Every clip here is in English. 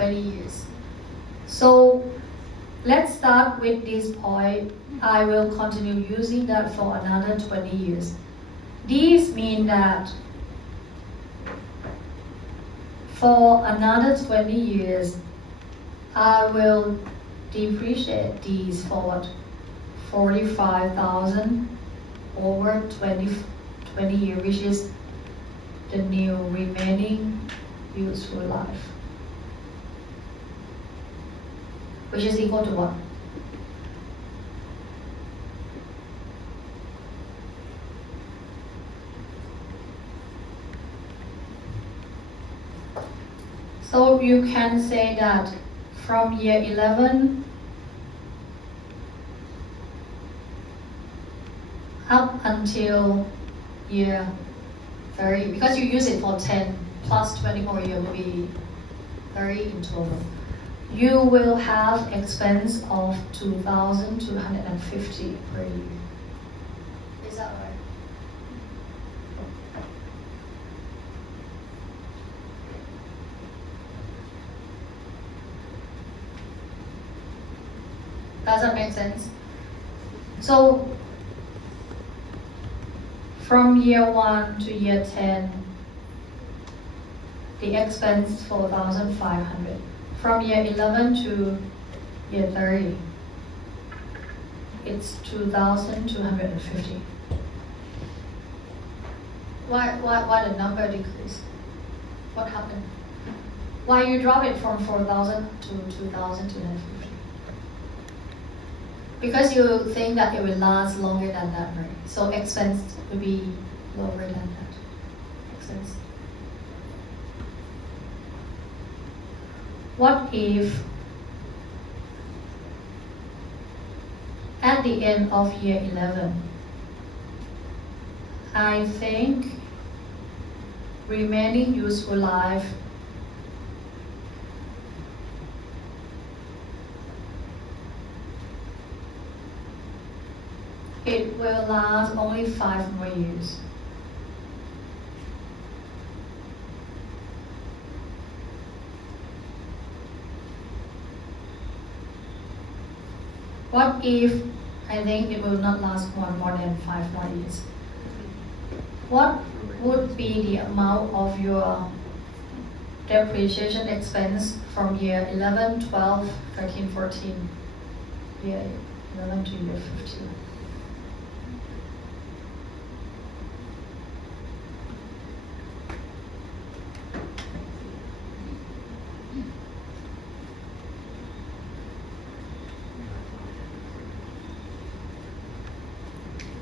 20 years. So let's start with this point. I will continue using that for another 20 years. These mean that for another 20 years, I will depreciate these for 45,000 over 20 years, which is the new remaining useful life, which is equal to what? So you can say that from year 11 up until year 30, because you use it for 10 plus 20 more years will be 30 in total. You will have expense of 2,250 per year. Is that right? Does that make sense? So from year 1 to year 10, the expense 4,500. From year 11 to year 30, it's 2,250. Why the number decreased? What happened? Why you drop it from 4,000 to 2,250? Because you think that it will last longer than that, right? So expense will be lower than that. Makes sense? What if at the end of year 11, I think remaining useful life it will last only 5 more years. What if I think it will not last more than 5 more years? What would be the amount of your depreciation expense from year 11, 12, 13, 14, year 11 to year 15?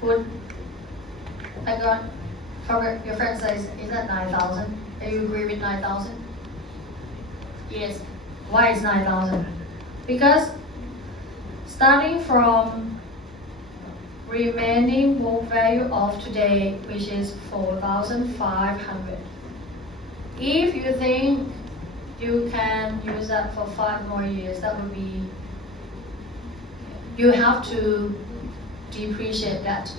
Would I got from your friend says, is that 9,000? Do you agree with 9,000? Yes. Why is 9,000? Because starting from remaining book value of today, which is 4,500. If you think you can use that for 5 more years, that would be, you have to depreciate that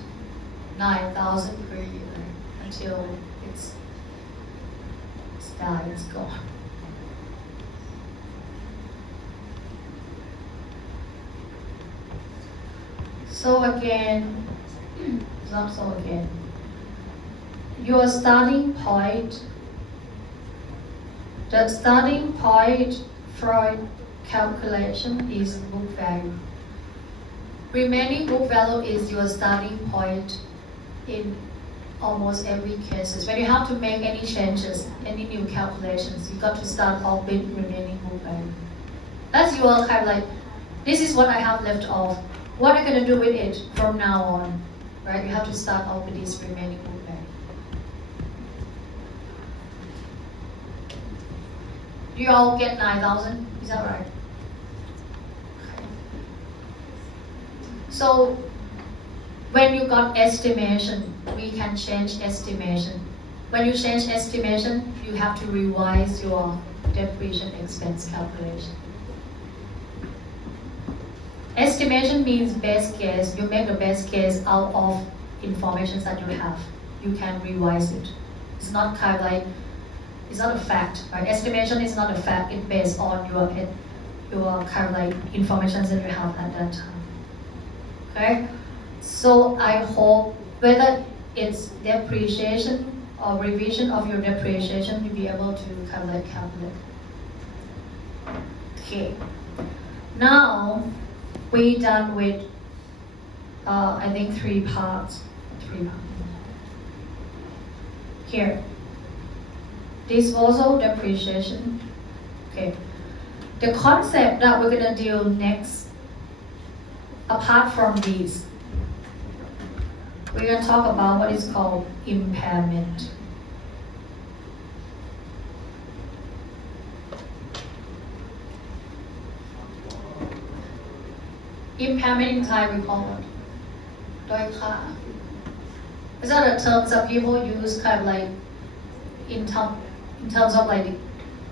9,000 per year until it's died, it's gone. So again, not so again. Your starting point, the starting point for calculation is book value. Remaining book value is your starting point in almost every cases. When you have to make any changes, any new calculations, you got to start off with remaining book value. That's your kind of like, this is what I have left off. What are you going to do with it from now on? Right? You have to start off with this remaining book value. Do you all get 9,000? Is that right? Okay. So when you got estimation, we can change estimation. When you change estimation, you have to revise your depreciation expense calculation. Estimation means best case. You make the best case out of information that you have. You can revise it. It's not kind of like It's not a fact, right? Estimation is not a fact. It's based on your kind of like information that you have at that time. Okay? So I hope whether it's depreciation or revision of your depreciation, you'll be able to kind of like calculate. Okay. Now we're done with I think three parts. Here. Disposal, depreciation. Okay. The concept that we're gonna deal next, apart from these, we're gonna talk about what is called impairment. Impairment in Thai we call it doi kha. These are the terms that people use kind of like in terms of like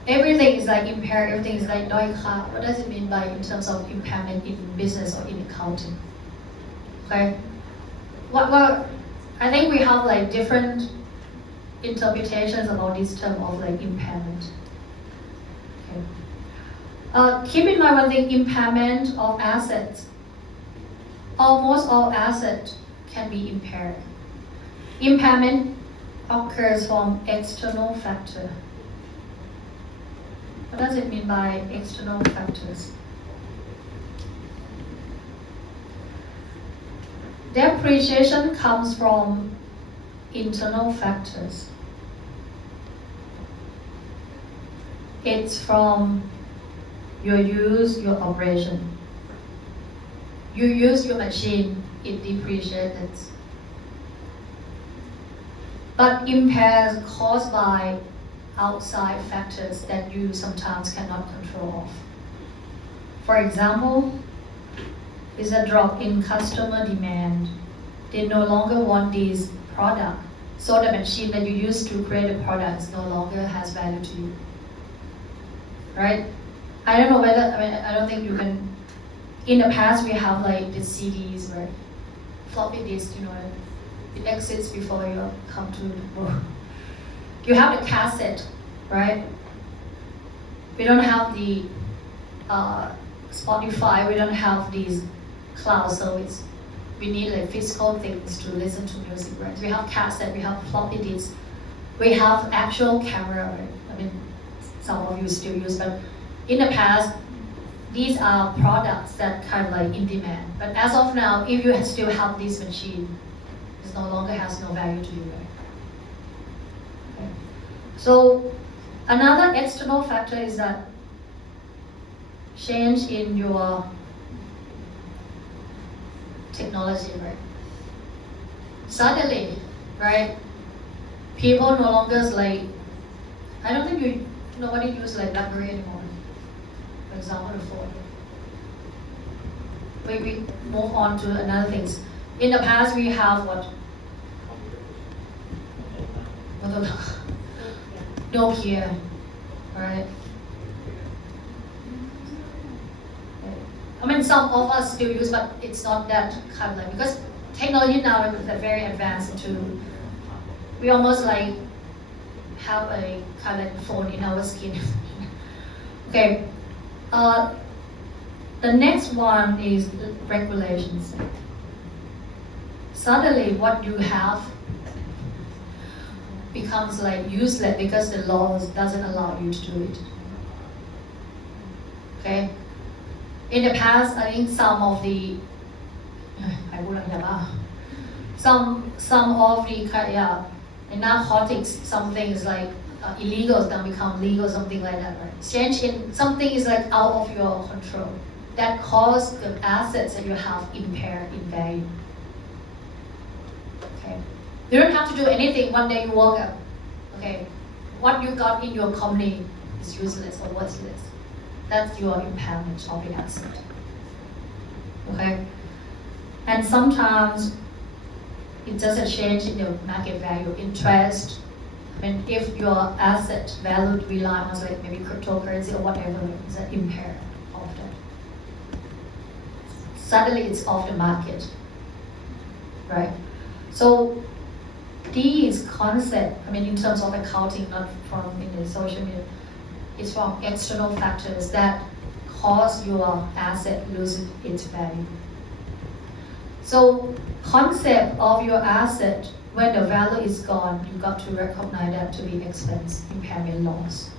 everything is like impaired, everything is like doi kha. What does it mean by in terms of impairment in business or in accounting? Okay. What I think we have like different interpretations about this term of like impairment. Okay. Keep in mind one thing, impairment of assets. Almost all assets can be impaired. Impairment occurs from external factor. What does it mean by external factors? Depreciation comes from internal factors. It's from your use, your operation. You use your machine, it depreciates. But impairs caused by outside factors that you sometimes cannot control of. For example, is a drop in customer demand. They no longer want this product. So the machine that you used to create the product no longer has value to you. Right? I don't know whether, I don't think you can, in the past we have like the CDs, right? Floppy disk, it exits before you come to the world. You have the cassette, right? We don't have the Spotify, we don't have these cloud service. We need like physical things to listen to music, right? We have cassette, we have floppy disk, we have actual camera, right? Some of you still use, but in the past, these are products that kind of like in demand. But as of now, if you still have this machine, it no longer has no value to you, right? Okay. So another external factor is that change in your technology, right? Suddenly, right? People no longer like, I don't think nobody uses like BlackBerry anymore. For example, the phone. We move on to another things. In the past, we have what? Nokia, right? Some of us still use, but it's not that kind of like, because technology now is very advanced to, we almost like have a kind of like phone in our skin. Okay. The next one is regulations. Suddenly what you have becomes like useless because the law doesn't allow you to do it. Okay? In the past, I think some of the in narcotics, some things like illegal then become legal, something like that, right? Change in something is like out of your control. That cause the assets that you have impaired in value. Okay. You don't have to do anything. One day you woke up. Okay. What you got in your company is useless or worthless. That's your impairment of the asset. Okay. And sometimes it doesn't change in the market value, interest. If your asset value rely on like maybe cryptocurrency or whatever, is that impaired of that. Suddenly it's off the market, right? So these concepts, I mean in terms of accounting, not from in the social media, it's from external factors that cause your asset lose its value. So concept of your asset, when the value is gone, you got to recognize that to be expense, impairment loss.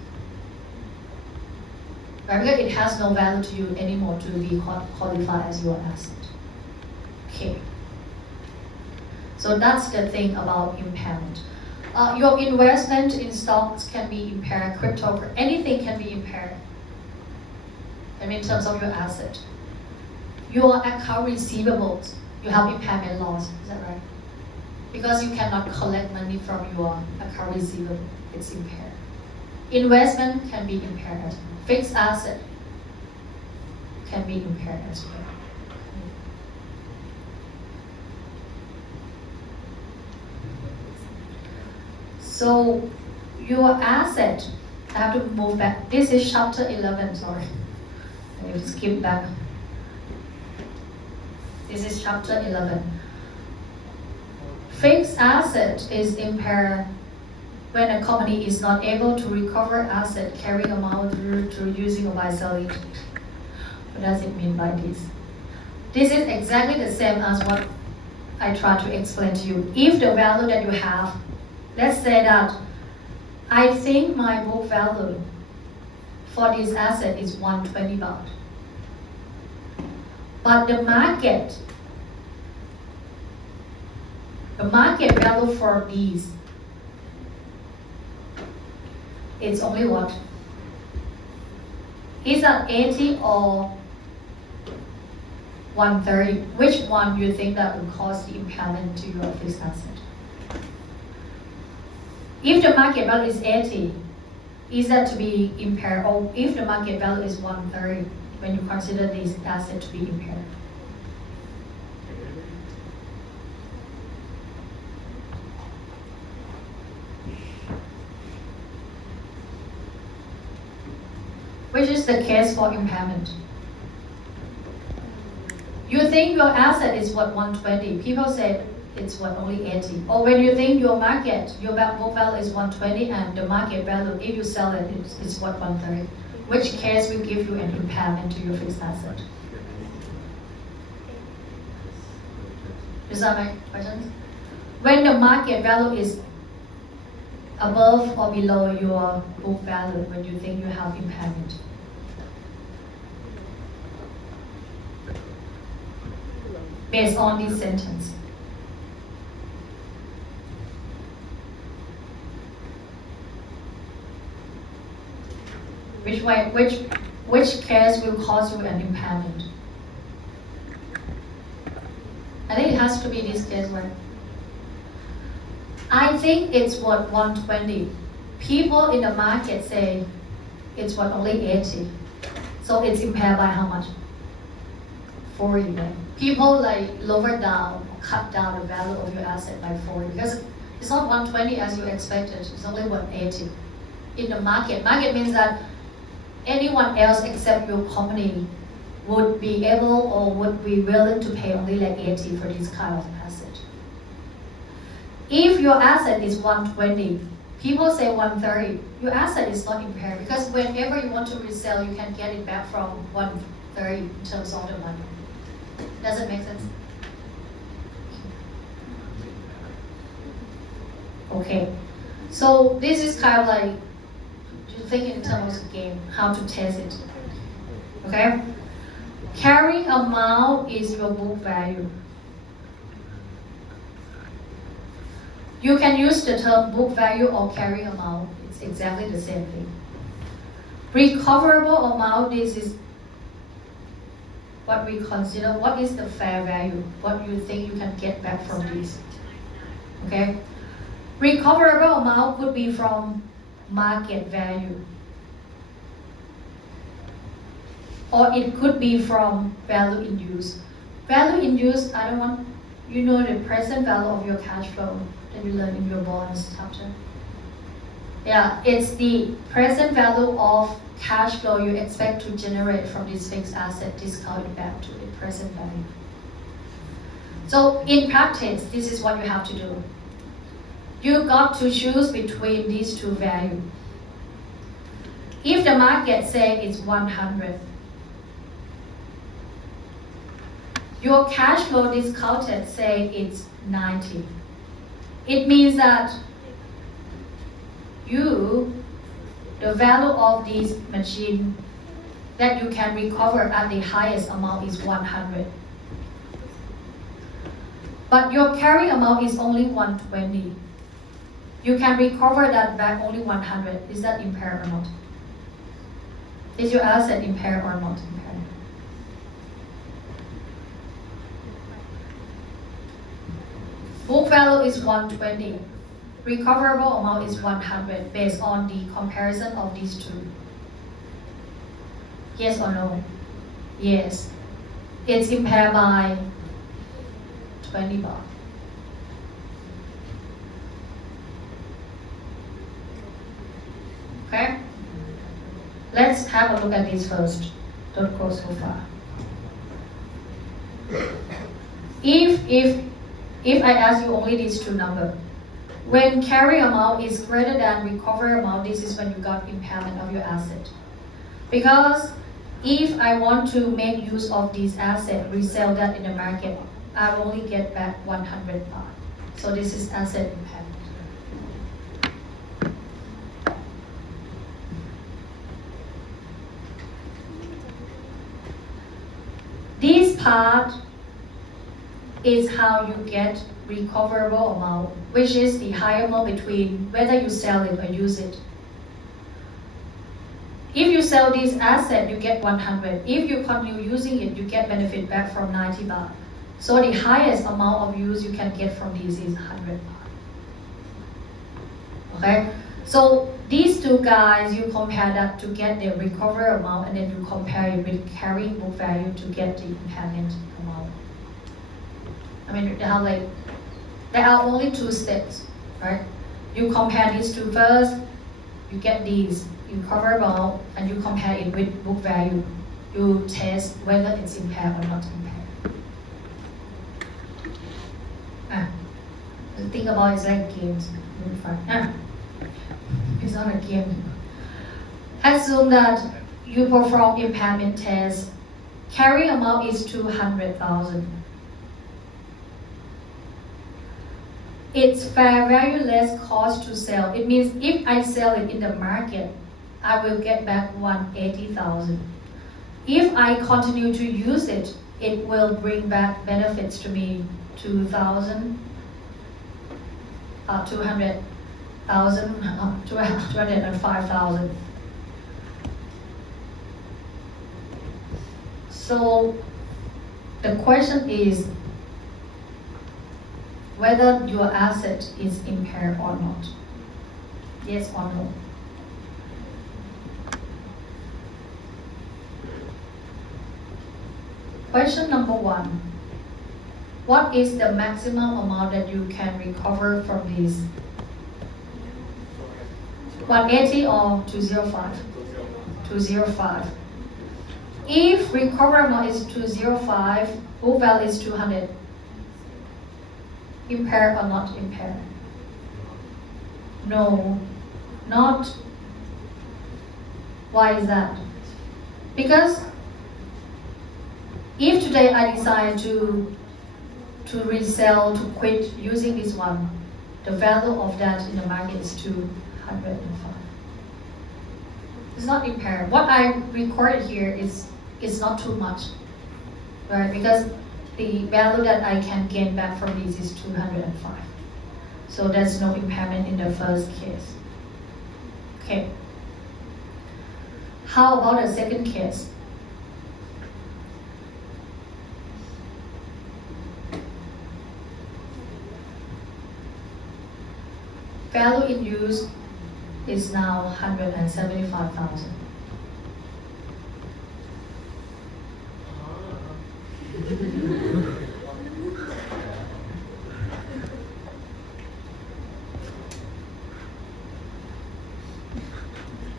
Right? Because it has no value to you anymore to be qualified as your asset. Okay. So that's the thing about impairment. Your investment in stocks can be impaired, crypto, anything can be impaired. I mean, in terms of your asset. Your account receivables, you have impairment loss, is that right? Because you cannot collect money from your account receivable, it's impaired. Investment can be impaired as well. Fixed asset can be impaired as well. So your asset, I have to move back. This is chapter 11, sorry. I will skip back. This is chapter 11. Fixed asset is impaired when a company is not able to recover asset carrying amount through using or by selling. What does it mean by this? This is exactly the same as what I tried to explain to you. If the value that you have, let's say that I think my book value for this asset is 120 baht. But the market value for these, it's only what? Is that 80 or 130? Which one do you think that will cause the impairment to your fixed asset? If the market value is 80, is that to be impaired? Or if the market value is 130, when you consider this asset to be impaired? Which is the case for impairment? You think your asset is what 120, people say it's what only 80. Or when you think your market, your book value is 120 and the market value, if you sell it, it's what 130. Which case will give you an impairment to your fixed asset? Is that my question? When the market value is above or below your book value, when you think you have impairment. Based on this sentence. Which case will cause you an impairment? I think it has to be this case, right? I think it's what 120. People in the market say it's what only 80. So it's impaired by how much? 40. Right? People like lower down, cut down the value of your asset by 40 because it's not 120 as you expected. It's only 180. In the market means that anyone else except your company would be able or would be willing to pay only like 80 for this kind of asset. If your asset is 120, people say 130, your asset is not impaired because whenever you want to resell, you can get it back from 130 in terms of the money. Does it make sense? Okay, so this is kind of like you think in terms of game, how to test it. Okay, carrying amount is your book value. You can use the term book value or carrying amount. It's exactly the same thing. Recoverable amount, this is what we consider, what is the fair value, what you think you can get back from this. Okay? Recoverable amount could be from market value. Or it could be from value in use. Value in use, I don't want, you know the present value of your cash flow that you learn in your bonus chapter. Yeah, it's the present value of cash flow you expect to generate from this fixed asset discounted back to the present value. So in practice, this is what you have to do. You got to choose between these two values. If the market say it's 100, your cash flow discounted say it's 90. It means that the value of this machine that you can recover at the highest amount is 100. But your carry amount is only 120. You can recover that back only 100. Is that impaired or not? Is your asset impaired or not impaired? Book value is 120. Recoverable amount is 100 based on the comparison of these two. Yes or no? Yes. It's impaired by 20 baht. Okay? Let's have a look at this first. Don't go so far. If I ask you only these two numbers, when carry amount is greater than recover amount, this is when you got impairment of your asset. Because if I want to make use of this asset, resell that in the market, I only get back 100 baht. So this is asset impairment. This part is how you get recoverable amount, which is the higher amount between whether you sell it or use it. If you sell this asset, you get 100. If you continue using it, you get benefit back from 90 baht. So the highest amount of use you can get from this is 100 baht. Okay? So these two guys, you compare that to get the recovery amount, and then you compare it with carrying book value to get the impairment amount. I mean, there are only two steps, right? You compare these two first, you get these recoverable, and you compare it with book value. You test whether it's impaired or not impaired. Think about it, it's like games. It's not a game. Assume that you perform impairment test. Carry amount is 200,000. It's fair value less cost to sell. It means if I sell it in the market, I will get back 180,000. If I continue to use it, it will bring back benefits to me 200,000, 205,000. So the question is whether your asset is impaired or not. Yes or no? Question number 1. What is the maximum amount that you can recover from this? 180 or 205? 205. If recovery amount is 205, book value is 200. Impaired or not impaired? No, not. Why is that? Because if today I decide to resell, to quit using this one, the value of that in the market is 205. It's not impaired. What I recorded here is not too much, right? Because the value that I can gain back from this is 205. So there's no impairment in the first case. Okay. How about the second case? Value in use is now 175,000.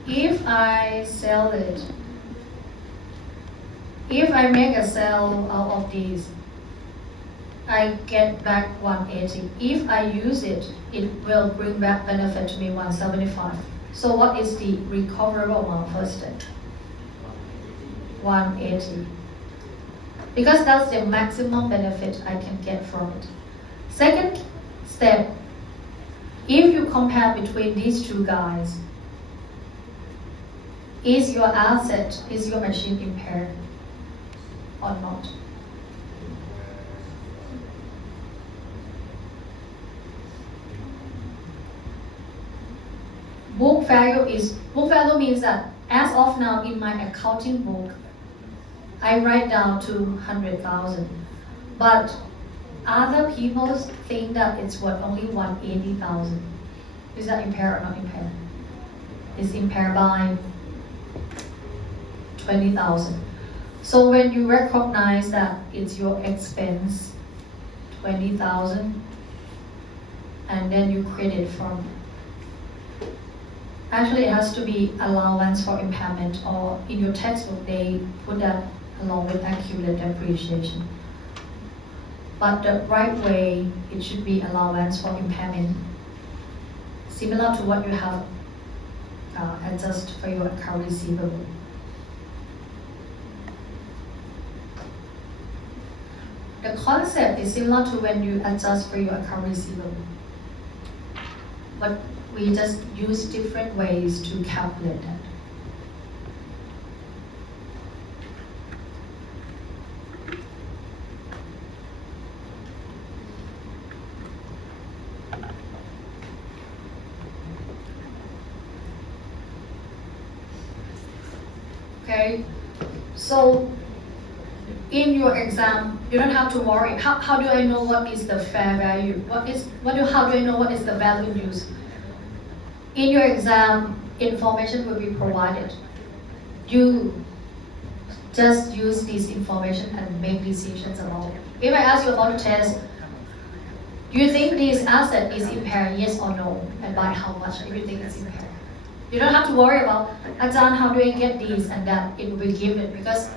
If I sell it, if I make a sale out of these, I get back 180. If I use it, it will bring back benefit to me 175. So what is the recoverable amount first step? 180. Because that's the maximum benefit I can get from it. Second step, if you compare between these two guys, is your asset, is your machine impaired or not? Book value means that as of now in my accounting book, I write down to 100,000, but other people think that it's worth only 180,000. Is that impaired or not impaired? It's impaired by 20,000. So when you recognize that it's your expense, 20,000, and then you credit from. Actually, it has to be allowance for impairment, or in your textbook they put that along with accumulated depreciation. But the right way, it should be allowance for impairment, similar to what you have adjust for your account receivable. The concept is similar to when you adjust for your account receivable, but we just use different ways to calculate that. Okay, so in your exam, you don't have to worry. How do I know what is the fair value? How do I know what is the value in use? In your exam, information will be provided. You just use this information and make decisions about it. If I ask you about the test, do you think this asset is impaired, yes or no, and by how much if you think it's impaired? You don't have to worry about, Ajahn, how do I get this and that? It will be given, because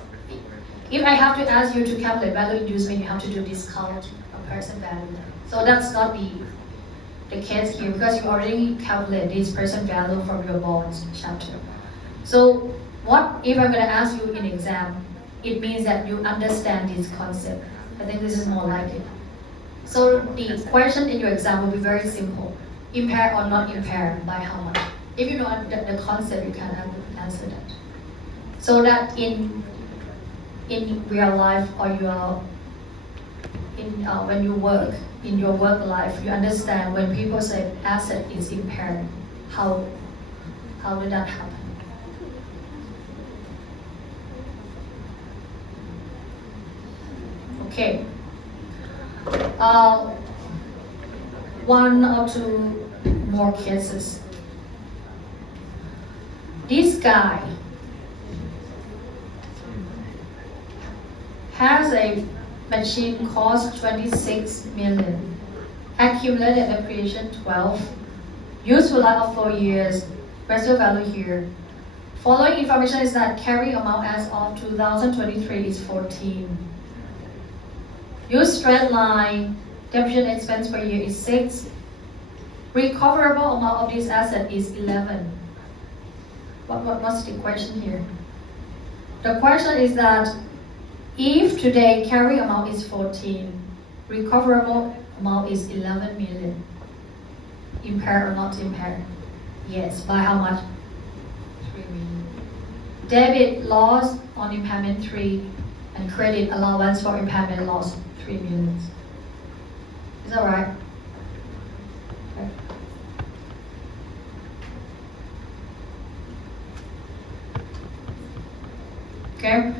if I have to ask you to calculate value in use, then you have to do discount a person value. So that's not the case here, because you already calculate this person value from your bonds chapter. So what if I'm going to ask you in exam? It means that you understand this concept. I think this is more like it. So the question in your exam will be very simple. Impaired or not impaired, by how much? If you know the concept, you can answer that. So that in real life, or when you work, in your work life, you understand when people say asset is impaired, how did that happen? Okay. One or two more cases. This guy has a machine cost 26 million, accumulated depreciation 12, useful life of 4 years, residual value here. Following information is that carry amount as of 2023 is 14. Use straight line, depreciation expense per year is 6. Recoverable amount of this asset is 11. What's the question here? The question is that if today carry amount is 14, recoverable amount is 11 million. Impaired or not impaired? Yes. By how much? 3 million. Debit loss on impairment 3, and credit allowance for impairment loss 3 million. Is that right? Okay.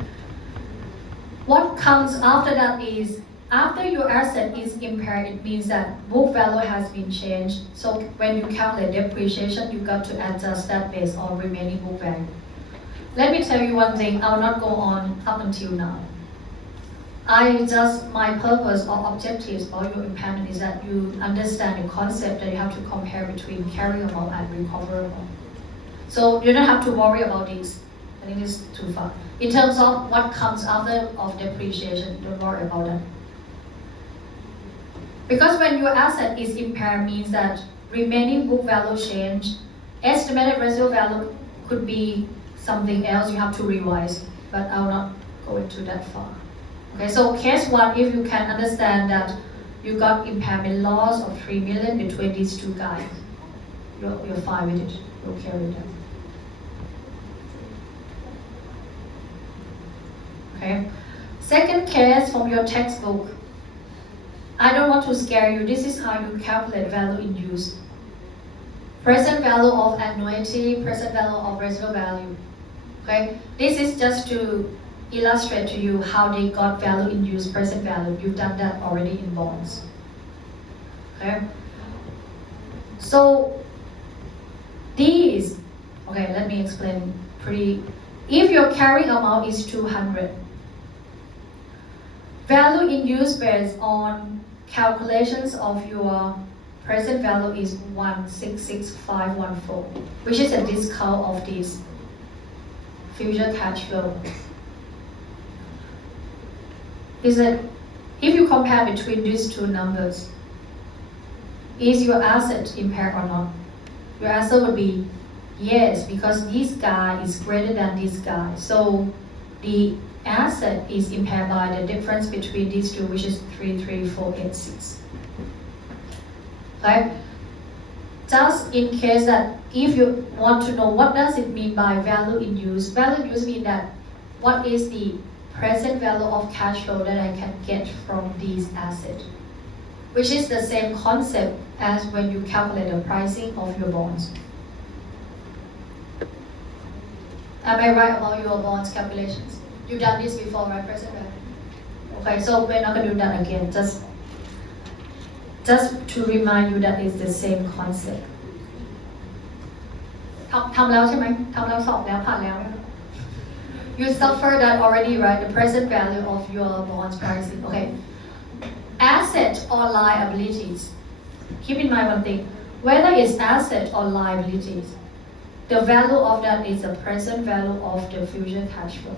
What comes after that is, after your asset is impaired, it means that book value has been changed. So when you calculate depreciation, you got to adjust that based on remaining book value. Let me tell you one thing, I will not go on up until now. My purpose or objectives for your impairment is that you understand the concept that you have to compare between carryable and recoverable. So you don't have to worry about this. I think it's too far. In terms of what comes after of depreciation, don't worry about that. Because when your asset is impaired means that remaining book value change, estimated residual value could be something else you have to revise, but I'll not go into that far. Okay, so case 1, if you can understand that you got impairment loss of 3 million between these two guys, you're fine with it, you're okay with that. Okay. Second case from your textbook. I don't want to scare you. This is how you calculate value in use. Present value of annuity, present value of residual value. Okay. This is just to illustrate to you how they got value in use, present value. You've done that already in bonds. Okay. So these, okay, let me explain if your carrying amount is 200, value in use based on calculations of your present value is 166514, which is a discount of this future cash flow. Is that if you compare between these two numbers, is your asset impaired or not? Your answer would be yes, because this guy is greater than this guy. So the asset is impaired by the difference between these two, which is 33486. Okay? Just in case that if you want to know what does it mean by value in use means that what is the present value of cash flow that I can get from these assets, which is the same concept as when you calculate the pricing of your bonds. Am I right about your bonds calculations? You've done this before, right, present value? Okay, so we're not going to do that again. Just to remind you that it's the same concept. ทำแล้วใช่ไหมทำแล้วสอบแล้วผ่านแล้ว You suffer that already, right? The present value of your bonds pricing. Okay. Asset or liabilities. Keep in mind one thing. Whether it's asset or liabilities, the value of that is the present value of the future cash flow.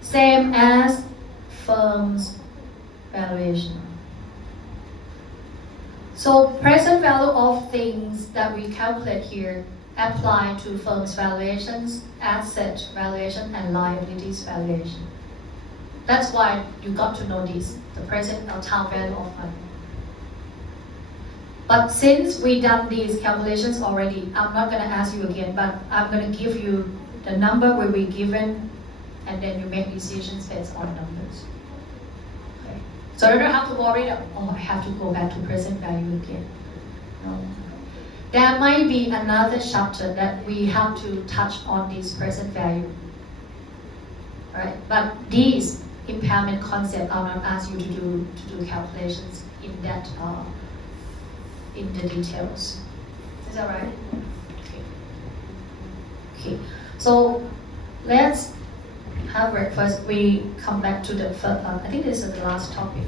Same as firm's valuation. So present value of things that we calculate here apply to firm's valuations, asset valuation, and liabilities valuation. That's why you got to know this, the present or time value of money. But since we done these calculations already, I'm not going to ask you again, but I'm going to give you the number will be given, and then you make decisions based on numbers. Okay. So you don't have to worry that, oh, I have to go back to present value again. No. There might be another chapter that we have to touch on this present value. Right? But these impairment concept, I'll not ask you to do calculations in that in the details. Is that right? Okay. So let's have breakfast. We come back to the first, I think this is the last topic.